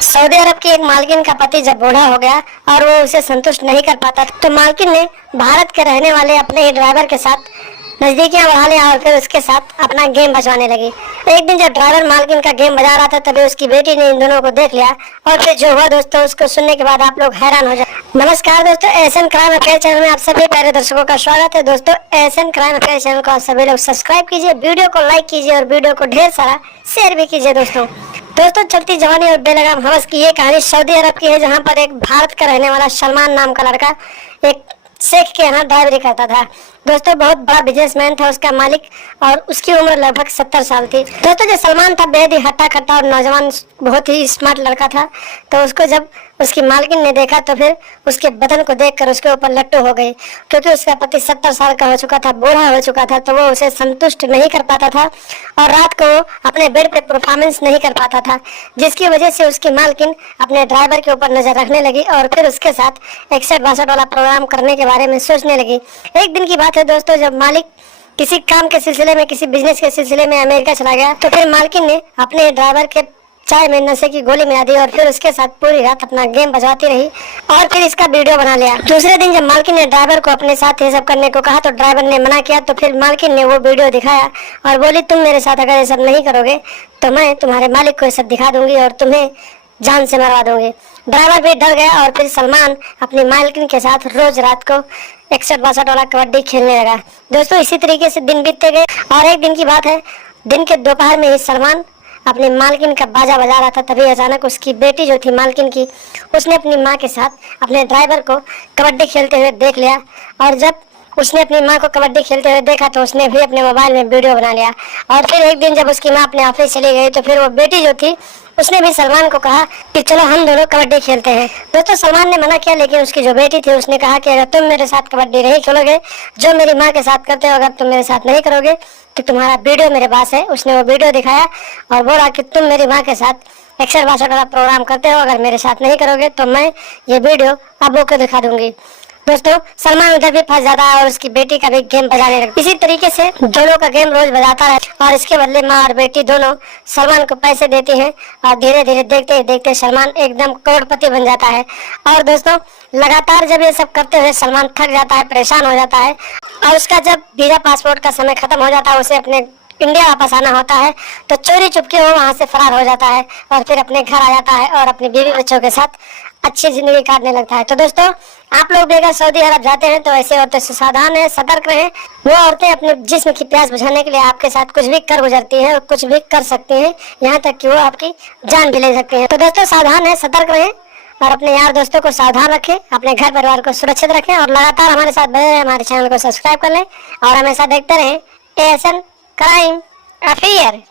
Saudi अरब की एक मालकिन का पति जब बूढ़ा हो गया और वो उसे संतुष्ट नहीं कर पाता, तो मालकिन ने भारत के रहने वाले अपने ही ड्राइवर के साथ नजदीकियां बढ़ा लिया और फिर उसके साथ अपना गेम बजवाने लगी। एक दिन जब ड्राइवर मालकिन का गेम बजा रहा था, तभी उसकी बेटी ने इन दोनों को देख लिया और फिर जो हुआ दोस्तों, उसको सुनने के बाद आप लोग हैरान हो जाए। नमस्कार दोस्तों, एशियन क्राइम अफेयर चैनल में आप सभी प्यारे दर्शकों का स्वागत है। दोस्तों, एशियन क्राइम अफेयर चैनल को आप सभी लोग सब्सक्राइब कीजिए, वीडियो को लाइक कीजिए और वीडियो को ढेर सारा शेयर भी कीजिए। दोस्तों चलती जवानी और बेलगाम हवस की ये कहानी सऊदी अरब की है, जहां पर एक भारत का रहने वाला सलमान नाम का लड़का एक शेख के यहाँ ड्राइवरी करता था। दोस्तों, बहुत बड़ा बिजनेसमैन था उसका मालिक और उसकी उम्र लगभग 70 साल थी। दोस्तों, जो सलमान था बेहद ही हट्टा कट्टा और नौजवान, बहुत ही स्मार्ट लड़का था। तो उसको जब उसकी मालकिन ने देखा तो फिर उसके बदन को देखकर उसके ऊपर लट्टू हो गई, क्योंकि उसका पति 70 साल का हो चुका था, बूढ़ा हो चुका था, तो वो उसे संतुष्ट नहीं कर पाता था और रात को वो अपने बेड पे परफॉर्मेंस नहीं कर पाता था, जिसकी वजह से उसकी मालकिन अपने ड्राइवर के ऊपर नजर रखने लगी और फिर उसके साथ 61-62 वाला प्रोग्राम करने के बारे में सोचने लगी। एक दिन की बात है दोस्तों, जब मालिक किसी काम के सिलसिले में, किसी बिजनेस के सिलसिले में अमेरिका चला गया, तो फिर मालकिन ने अपने ड्राइवर के चाय में नशे की गोली मिला दी और फिर उसके साथ पूरी रात अपना गेम बजवाती रही और फिर इसका वीडियो बना लिया। दूसरे दिन जब मालकिन ने ड्राइवर को अपने साथ ये सब करने को कहा तो ड्राइवर ने मना किया, तो फिर मालकिन ने वो वीडियो दिखाया और बोली, तुम मेरे साथ अगर ये सब नहीं करोगे तो मैं तुम्हारे मालिक को ये सब दिखा दूंगी और तुम्हें जान से मरवा दूंगी। ड्राइवर भी डर गया और फिर सलमान अपनी मालकिन के साथ रोज रात को 61-62 वाला कबड्डी खेलने लगा। दोस्तों, इसी तरीके से दिन बीतते गए और एक दिन की बात है, दिन के दोपहर में ही सलमान अपनी मालकिन का बाजा बजा रहा था, तभी अचानक उसकी बेटी जो थी मालकिन की, उसने अपनी माँ के साथ अपने ड्राइवर को कबड्डी खेलते हुए देख लिया और जब उसने अपनी माँ को कबड्डी खेलते हुए देखा तो उसने भी अपने मोबाइल में वीडियो बना लिया। और फिर एक दिन जब उसकी माँ अपने ऑफिस चली गई तो फिर वो बेटी जो थी उसने भी सलमान को कहा कि चलो हम दोनों कबड्डी खेलते हैं। दोस्तों, सलमान ने मना किया, लेकिन उसकी जो बेटी थी उसने कहा कि अगर तुम मेरे साथ कबड्डी नहीं खेलोगे, जो मेरी माँ के साथ करते हो, अगर तुम मेरे साथ नहीं करोगे तो तुम्हारा वीडियो मेरे पास है। उसने वो वीडियो दिखाया और बोला कि तुम मेरी माँ के साथ 61-62 वाला प्रोग्राम करते हो, अगर मेरे साथ नहीं करोगे तो मैं ये वीडियो अबू को दिखा दूंगी। दोस्तों, सलमान उधर भी फंस जाता है और उसकी बेटी का भी गेम बजाने लगता है। इसी तरीके से दोनों का गेम रोज बजाता है और इसके बदले माँ और बेटी दोनों सलमान को पैसे देती हैं और धीरे धीरे देखते देखते सलमान एकदम करोड़पति बन जाता है। और दोस्तों, लगातार जब ये सब करते हुए सलमान थक जाता है, परेशान हो जाता है और उसका जब वीजा पासपोर्ट का समय खत्म हो जाता है, उसे अपने इंडिया वापस आना होता है, तो चोरी चुपके वो वहाँ से फरार हो जाता है और फिर अपने घर आ जाता है और अपनी बीवी बच्चों के साथ अच्छी जिंदगी काटने लगता है। तो दोस्तों, आप लोग भी अगर सऊदी अरब जाते हैं तो ऐसे औरतों से सावधान है, सतर्क रहें। वो औरतें अपने जिस्म की प्यास बुझाने के लिए आपके साथ कुछ भी कर गुजरती हैं और कुछ भी कर सकती हैं, यहाँ तक कि वो आपकी जान भी ले सकते हैं। तो दोस्तों, सावधान है, सतर्क रहें और अपने यार दोस्तों को सावधान रखें, अपने घर परिवार को सुरक्षित रखें और लगातार हमारे साथ बने रहें। हमारे चैनल को सब्सक्राइब कर लें और हमेशा देखते रहें एशियन क्राइम अफेयर।